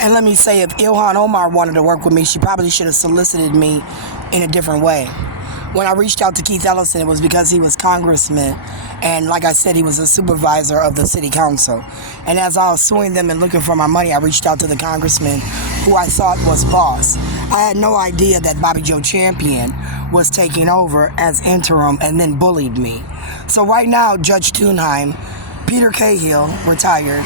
And let me say, if Ilhan Omar wanted to work with me, she probably should have solicited me in a different way. When I reached out to Keith Ellison, it was because he was congressman. And like I said, he was a supervisor of the city council. And as I was suing them and looking for my money, I reached out to the congressman who I thought was boss. I had no idea that Bobby Joe Champion was taking over as interim and then bullied me. So right now, Judge Thunheim, Peter Cahill, retired,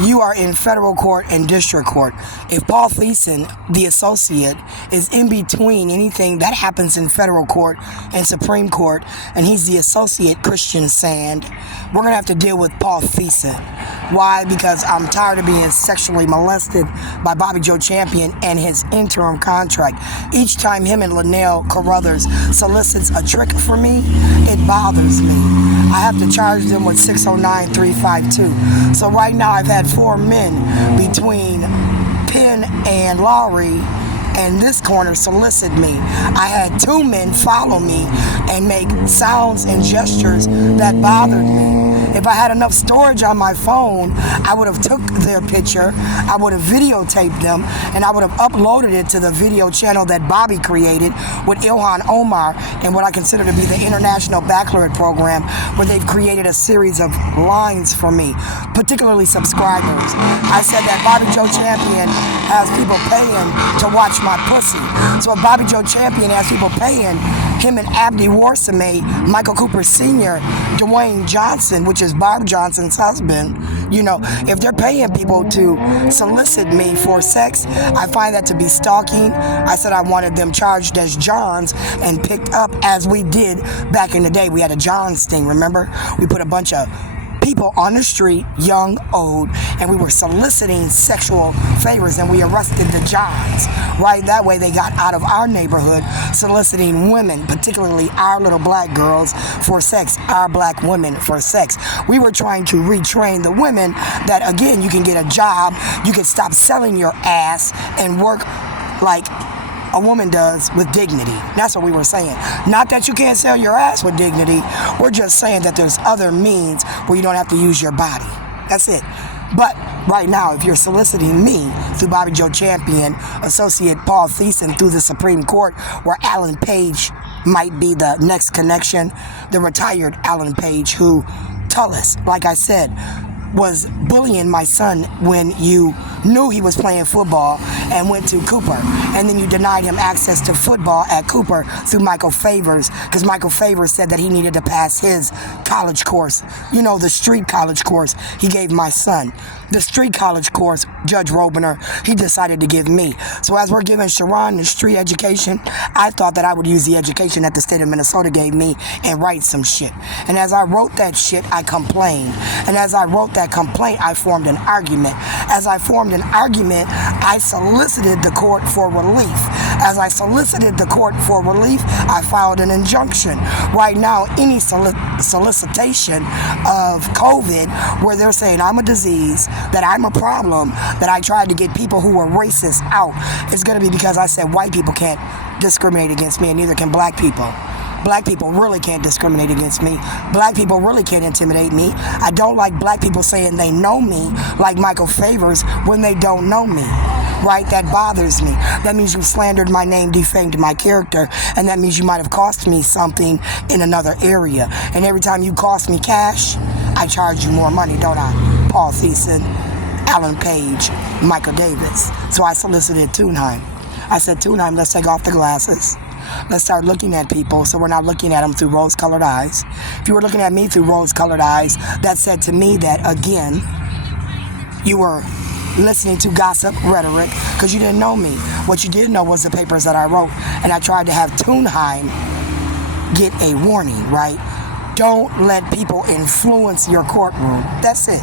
you are in federal court and district court. If Paul Thiessen, the associate, is in between anything that happens in federal court and Supreme Court, and he's the associate Christian Sand, we're going to have to deal with Paul Thiessen. Why? Because I'm tired of being sexually molested by Bobby Joe Champion and his interim contract. Each time him and Linnell Carruthers solicits a trick for me, it bothers me. I have to charge them with 609-352. So right now I've had 4 men between Penn and Lowry and this corner solicit me. I had 2 men follow me and make sounds and gestures that bothered me. If I had enough storage on my phone, I would have took their picture, I would have videotaped them, and I would have uploaded it to the video channel that Bobby created with Ilhan Omar and what I consider to be the International Baccalaureate Program, where they've created a series of lines for me, particularly subscribers. I said that Bobby Joe Champion has people paying to watch my pussy. So if Bobby Joe Champion has people paying, him and Abdi Warsame, Michael Cooper Sr., Dwayne Johnson, which is Barb Johnson's husband, if they're paying people to solicit me for sex, I find that to be stalking. I said I wanted them charged as Johns and picked up as we did back in the day. We had a John sting, remember? We put a bunch of people on the street, young, old, and we were soliciting sexual favors, and we arrested the Johns. Right, that way they got out of our neighborhood soliciting women, particularly our little black girls, for sex, our black women for sex. We were trying to retrain the women that, again, you can get a job, you can stop selling your ass and work like a woman does with dignity. That's what we were saying. Not that you can't sell your ass with dignity. We're just saying that there's other means where you don't have to use your body. That's it. But right now, if you're soliciting me through Bobby Joe Champion, associate Paul Thiessen through the Supreme Court, where Alan Page might be the next connection, the retired Alan Page, who, Tullis, like I said, was bullying my son when you knew he was playing football and went to Cooper. And then you denied him access to football at Cooper through Michael Favors, because Michael Favors said that he needed to pass his college course. The street college course he gave my son. The street college course, Judge Robiner, he decided to give me. So as we're giving Sharon the street education, I thought that I would use the education that the state of Minnesota gave me and write some shit. And as I wrote that shit, I complained. And as I wrote that complaint, I formed an argument. As I formed an argument, I solicited the court for relief. As I solicited the court for relief, I filed an injunction. Right now, any solicitation of COVID, where they're saying I'm a disease, that I'm a problem, that I tried to get people who were racist out, it's going to be because I said white people can't discriminate against me, and neither can black people. Black people really can't discriminate against me. Black people really can't intimidate me. I don't like black people saying they know me, like Michael Favors, when they don't know me. Right? That bothers me. That means you slandered my name, defamed my character, and that means you might have cost me something in another area. And every time you cost me cash, I charge you more money, don't I? Paul Thiessen, Alan Page, Michael Davis. So I solicited Thunheim. I said, Thunheim, let's take off the glasses. Let's start looking at people so we're not looking at them through rose-colored eyes. If you were looking at me through rose-colored eyes, that said to me that, again, you were listening to gossip rhetoric because you didn't know me. What you did know was the papers that I wrote, and I tried to have Thunheim get a warning, right? Don't let people influence your courtroom. That's it.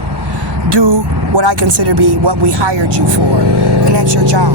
Do what I consider to be what we hired you for, and that's your job.